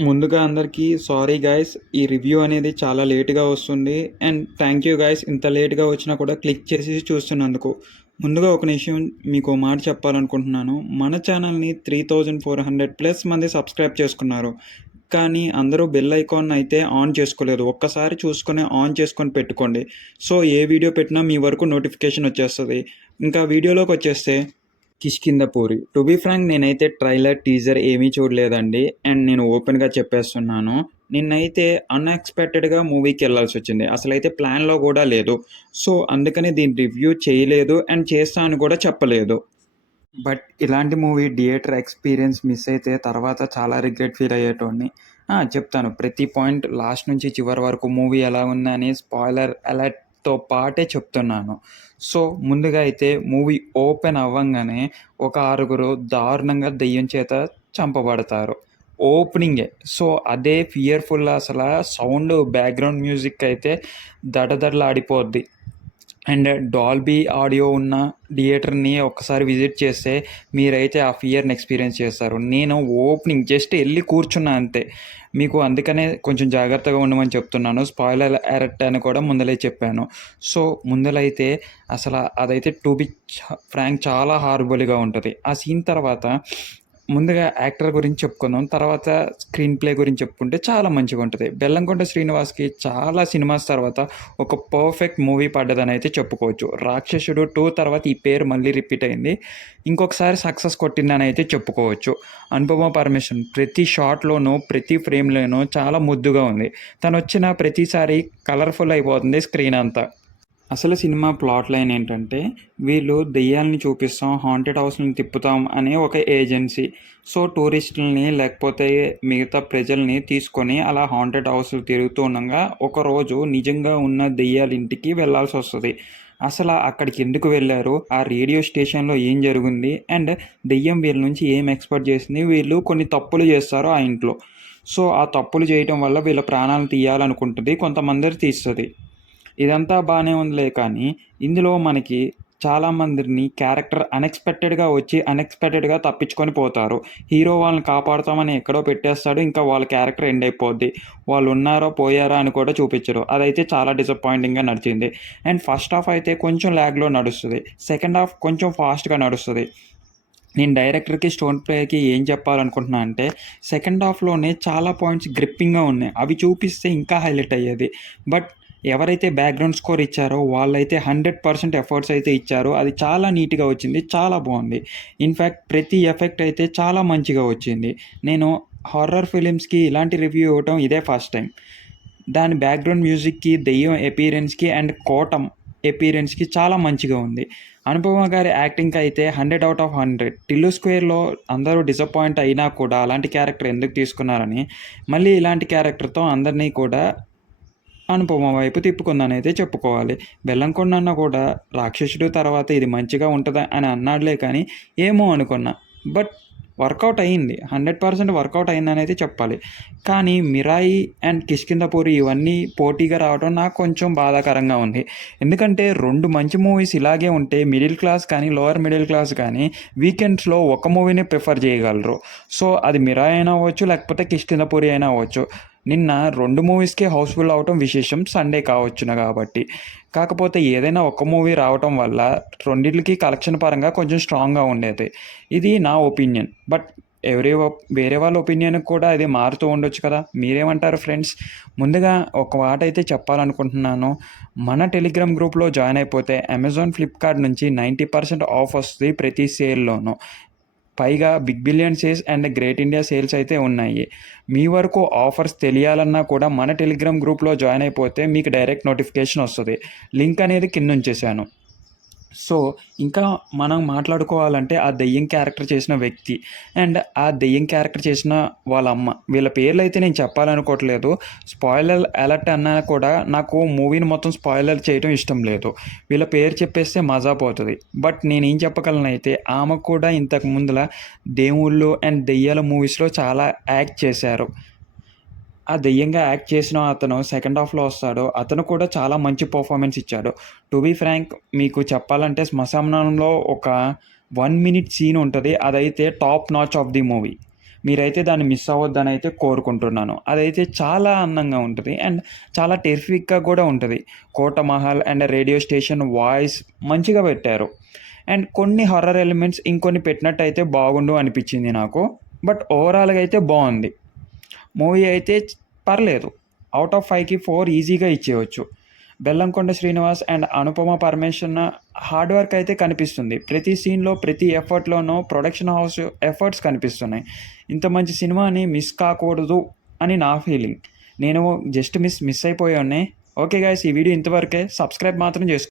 ముందుగా అందరికీ sorry guys. ఈ రివ్యూ అనేది చాలా లేట్గా వస్తుంది. అండ్ థ్యాంక్ యూ గైస్, ఇంత లేట్గా వచ్చినా కూడా క్లిక్ చేసి చూస్తున్నందుకు. ముందుగా ఒక విషయం మీకు మాట చెప్పాలనుకుంటున్నాను. మన ఛానల్ని 3400+ మంది సబ్స్క్రైబ్ చేసుకున్నారు, కానీ అందరూ బెల్ ఐకాన్ అయితే ఆన్ చేసుకోలేదు. ఒక్కసారి చూసుకొని ఆన్ చేసుకొని పెట్టుకోండి. సో ఏ వీడియో పెట్టినా మీ వరకు నోటిఫికేషన్ వచ్చేస్తుంది. ఇంకా వీడియోలోకి వచ్చేస్తే, కిష్కింధపూరి. టు బీ ఫ్రాంక్, నేనైతే ట్రైలర్, టీజర్ ఏమీ చూడలేదండి. అండ్ నేను ఓపెన్గా చెప్పేస్తున్నాను, నిన్నైతే అన్ఎక్స్పెక్టెడ్గా మూవీకి వెళ్ళాల్సి వచ్చింది. అసలైతే ప్లాన్లో కూడా లేదు. సో అందుకని దీని రివ్యూ చేయలేదు అండ్ చేస్తా అని కూడా చెప్పలేదు. బట్ ఇలాంటి మూవీ థియేటర్ ఎక్స్పీరియన్స్ మిస్ అయితే తర్వాత చాలా రిగ్రెట్ ఫీల్ అయ్యేటోడిని. చెప్తాను ప్రతి పాయింట్ లాస్ట్ నుంచి చివరి వరకు మూవీ ఎలా ఉందని స్పాయిలర్ అలర్ట్తో పాటే చెప్తున్నాను. సో ముందుగా అయితే మూవీ ఓపెన్ అవ్వంగానే ఒక ఆరుగురు దారుణంగా దెయ్యం చేత చంపబడతారు ఓపెనింగే. సో అదే ఫియర్ఫుల్. అసలు సౌండ్, బ్యాక్గ్రౌండ్ మ్యూజిక్ అయితే దడదడలాడిపోద్ది. అండ్ డాల్బీ ఆడియో ఉన్న థియేటర్ని ఒక్కసారి విజిట్ చేస్తే మీరైతే ఆ ఫియర్ని ఎక్స్పీరియన్స్ చేస్తారు. నేను ఓపెనింగ్ జస్ట్ వెళ్ళి కూర్చున్నా అంతే. మీకు అందుకనే కొంచెం జాగ్రత్తగా ఉండమని చెప్తున్నాను. స్పాయిలర్ అలర్ట్ అని కూడా ముందలే చెప్పాను. సో ముందలైతే అసలు అదైతే టు బి ఫ్రాంక్ చాలా హారబుల్గా ఉంటుంది. ఆ సీన్ తర్వాత ముందుగా యాక్టర్ గురించి చెప్పుకుందాం, తర్వాత స్క్రీన్ ప్లే గురించి చెప్పుకుంటే చాలా మంచిగా ఉంటుంది. బెల్లంకొండ శ్రీనివాస్కి చాలా సినిమాస్ తర్వాత ఒక పర్ఫెక్ట్ మూవీ పడ్డదని అయితే చెప్పుకోవచ్చు. రాక్షసుడు 2 తర్వాత ఈ పేరు మళ్ళీ రిపీట్ అయింది, ఇంకొకసారి సక్సెస్ కొట్టిందని అయితే చెప్పుకోవచ్చు. అనుపమ పరమేశ్వరన్ ప్రతి షాట్లోనూ, ప్రతి ఫ్రేమ్లోనూ చాలా ముద్దుగా ఉంది. తను వచ్చిన ప్రతిసారి కలర్ఫుల్ అయిపోతుంది స్క్రీన్ అంతా. అసలు సినిమా ప్లాట్ లైన్ ఏంటంటే, వీళ్ళు దెయ్యాలని చూపిస్తాం, హాంటెడ్ హౌస్‌ని తిప్పుతాం అనే ఒక ఏజెన్సీ. సో టూరిస్టులని లేకపోతే మిగతా ప్రజల్ని తీసుకొని అలా హాంటెడ్ హౌస్‌లు తిరుగుతూ ఉండంగా ఒకరోజు నిజంగా ఉన్న దెయ్యాల ఇంటికి వెళ్ళాల్సొస్తది. అసల అక్కడికి ఎందుకు వెళ్లారు? ఆ రేడియో స్టేషన్‌లో ఏం జరిగింది? అండ్ దెయ్యం వీళ్ళ నుంచి ఏం ఎక్స్‌పెక్ట్ చేసింది? వీళ్ళు కొన్ని తప్పులు చేస్తారు ఆ ఇంట్లో. సో ఆ తప్పులు చేయటం వల్ల వీళ్ళ ప్రాణాలను తీయాలనుకుంటది. కొంతమందిని తీస్తది. ఇదంతా బానే ఉందిలే కానీ, ఇందులో మనకి చాలామందిని క్యారెక్టర్ అన్‌ఎక్స్‌పెక్టెడ్‌గా వచ్చి, అన్‌ఎక్స్‌పెక్టెడ్‌గా తప్పించుకొని పోతారు. హీరో వాళ్ళని కాపాడుతామని ఎక్కడో పెట్టేస్తాడు. ఇంకా వాళ్ళ క్యారెక్టర్ ఎండ్ అయిపోద్ది. వాళ్ళు ఉన్నారో, పోయారా అని కూడా చూపిచ్చరు. అదైతే చాలా డిసప్పాయింటింగ్‌గా నడిచింది. అండ్ ఫస్ట్ హాఫ్ అయితే కొంచెం ల్యాగ్‌లో నడుస్తది. సెకండ్ హాఫ్ కొంచెం ఫాస్ట్‌గా నడుస్తది. నేను డైరెక్టర్‌కి, స్టోన్ ప్లేకి ఏం చెప్పాలనుకుంటున్నా అంటే, సెకండ్ హాఫ్‌లోనే చాలా పాయింట్స్ గ్రిప్పింగ్‌గా ఉన్నాయి. అవి చూపిస్తే ఇంకా హైలైట్ అయ్యేది. బట్ ఎవరైతే బ్యాక్‌గ్రౌండ్ స్కోర్ ఇచ్చారో వాళ్ళైతే 100% ఎఫర్ట్స్ అయితే ఇచ్చారు. అది చాలా నీట్‌గా వచ్చింది. చాలా బావుంది. ఇన్‌ఫాక్ట్ ప్రతి ఎఫెక్ట్ అయితే చాలా మంచిగా వచ్చింది. నేను హారర్ ఫిలిమ్స్‌కి ఇలాంటి రివ్యూ ఇవ్వటం ఇదే ఫస్ట్ టైం. దాని బ్యాక్‌గ్రౌండ్ మ్యూజిక్‌కి, దెయ్యం అపియరెన్స్‌కి అండ్ కోటం అపియరెన్స్‌కి చాలా మంచిగా ఉంది. అనుపమ గారి యాక్టింగ్‌కి అయితే 100/100. 'టిల్లు స్క్వేర్‌లో' అందరూ డిసప్పాయింట్ అయినా కూడా అలాంటి క్యారెక్టర్ ఎందుకు తీసుకున్నారని, మళ్ళీ ఇలాంటి క్యారెక్టర్‌తో అందరినీ కూడా అనుపమ వైపు తిప్పుకుందనైతే చెప్పుకోవాలి. బెల్లంకొండ అన్న కూడా రాక్షసుడు తర్వాత ఇది మంచిగా ఉంటదా అని అన్నాడులే కానీ, ఏమో అనుకున్నా. బట్ వర్కౌట్ అయింది. 100% వర్కౌట్ అయిందనైతే చెప్పాలి. కానీ 'మిరాయి' అండ్ 'కిష్కింధపురి' ఇవన్నీ పోటీగా రావడం నాకు కొంచెం బాధాకరంగా ఉంది. ఎందుకంటే 2 మంచి మూవీస్ ఇలాగే ఉంటే మిడిల్ క్లాస్ కానీ, లోయర్ మిడిల్ క్లాస్ కానీ వీకెండ్స్‌లో ఒక మూవీనే ప్రిఫర్ చేయగలరు. సో అది 'మిరాయి' అయినా అవ్వచ్చు, లేకపోతే 'కిష్కింధపురి' అయినా అవ్వచ్చు. నిన్న 2 మూవీస్‌కి హౌస్‌ఫుల్ అవ్వటం విశేషం. సండే కావచ్చును కాబట్టి. కాకపోతే ఏదైనా ఒక్క మూవీ రావటం వల్ల రెండిట్లకి కలెక్షన్ పరంగా కొంచెం స్ట్రాంగ్‌గా ఉండేది. ఇది నా ఒపీనియన్. బట్ వేరే వాళ్ళ ఒపీనియన్ కూడా అది మారుతూ ఉండొచ్చు కదా! మీరేమంటారు ఫ్రెండ్స్? ముందుగా ఒక మాటైతే చెప్పాలనుకుంటున్నాను. మన టెలిగ్రామ్ గ్రూప్‌లో జాయిన్ అయిపోతే అమెజాన్, ఫ్లిప్‌కార్ట్ నుంచి 90% ఆఫ్ వస్తది ప్రతి సేల్‌లోనూ. పైగా big billion sales and great India sales అయితే ఉన్నాయి. మీ వరకు ఆఫర్స్ తెలియాలన్నా కూడా మన టెలిగ్రామ్ గ్రూప్‌లో జాయిన్ అయిపోతే మీకు డైరెక్ట్ నోటిఫికేషన్ వస్తది. లింక్ అనేది కిందుంచేశాను. సో, ఇంకా మనం మాట్లాడుకోవాలంటే ఆ దెయ్యం క్యారెక్టర్ చేసిన వ్యక్తి అండ్ ఆ దెయ్యం క్యారెక్టర్ చేసిన వాళ్ళ అమ్మ. వీళ్ళ పేర్లయితే నేను చెప్పాలనుకోవట్లేదు. స్పాయిలర్ అలర్ట్ అన్నా కూడా నాకు మూవీని మొత్తం స్పాయిలర్ చేయడం ఇష్టం లేదు. వీళ్ళ పేరు చెప్పేస్తే మజా పోతది. బట్ నేనేం చెప్పగలనైతే, ఆమె కూడా ఇంతకు ముందుల దేవుళ్ళు అండ్ దెయ్యాల మూవీస్‌లో చాలా యాక్ట్ చేశారు. ఆ దెయ్యంగా యాక్ట్ చేసిన అతను సెకండ్ హాఫ్‌లో వస్తాడు. అతను కూడా చాలా మంచి పర్ఫార్మెన్స్ ఇచ్చాడు. టు బీ ఫ్రాంక్, మీకు చెప్పాలంటే శ్మశానంలో ఒక 1 మినిట్ సీన్ ఉంటది. అదైతే top notch of the movie. మీరైతే దాన్ని మిస్ అవ్వద్దని అయితే కోరుకుంటున్నాను. అదైతే చాలా అందంగా ఉంటుంది అండ్ చాలా టెరిఫిక్‌గా కూడా ఉంటది. కోట మహల్ అండ్ రేడియో స్టేషన్ వాయిస్ మంచిగా పెట్టారు. అండ్ కొన్ని హారర్ ఎలిమెంట్స్ ఇంకొన్ని పెట్టినట్టయితే బాగుండు అనిపించింది నాకు. బట్ ఓవరాల్‌గా అయితే బావుంది. మూవీ అయితే పర్లేదు. ఔట్ ఆఫ్ 5కి 4 ఈజీగా ఇచ్చేయొచ్చు. Bellamkonda Srinivas and Anupama Parameswaran hard work అయితే కనిపిస్తుంది. ప్రతి సీన్‌లో, ప్రతి ఎఫర్ట్‌లోనూ ప్రొడక్షన్ హౌస్ ఎఫర్ట్స్ కనిపిస్తున్నాయి. ఇంత మంచి సినిమాని మిస్ కాకూడదు అని నా ఫీలింగ్. నేను జస్ట్ మిస్ అయిపోయాను. ఓకే గైస్, ఈ వీడియో ఇంతవరకే. సబ్స్క్రైబ్ మాత్రం చేసుకోండి.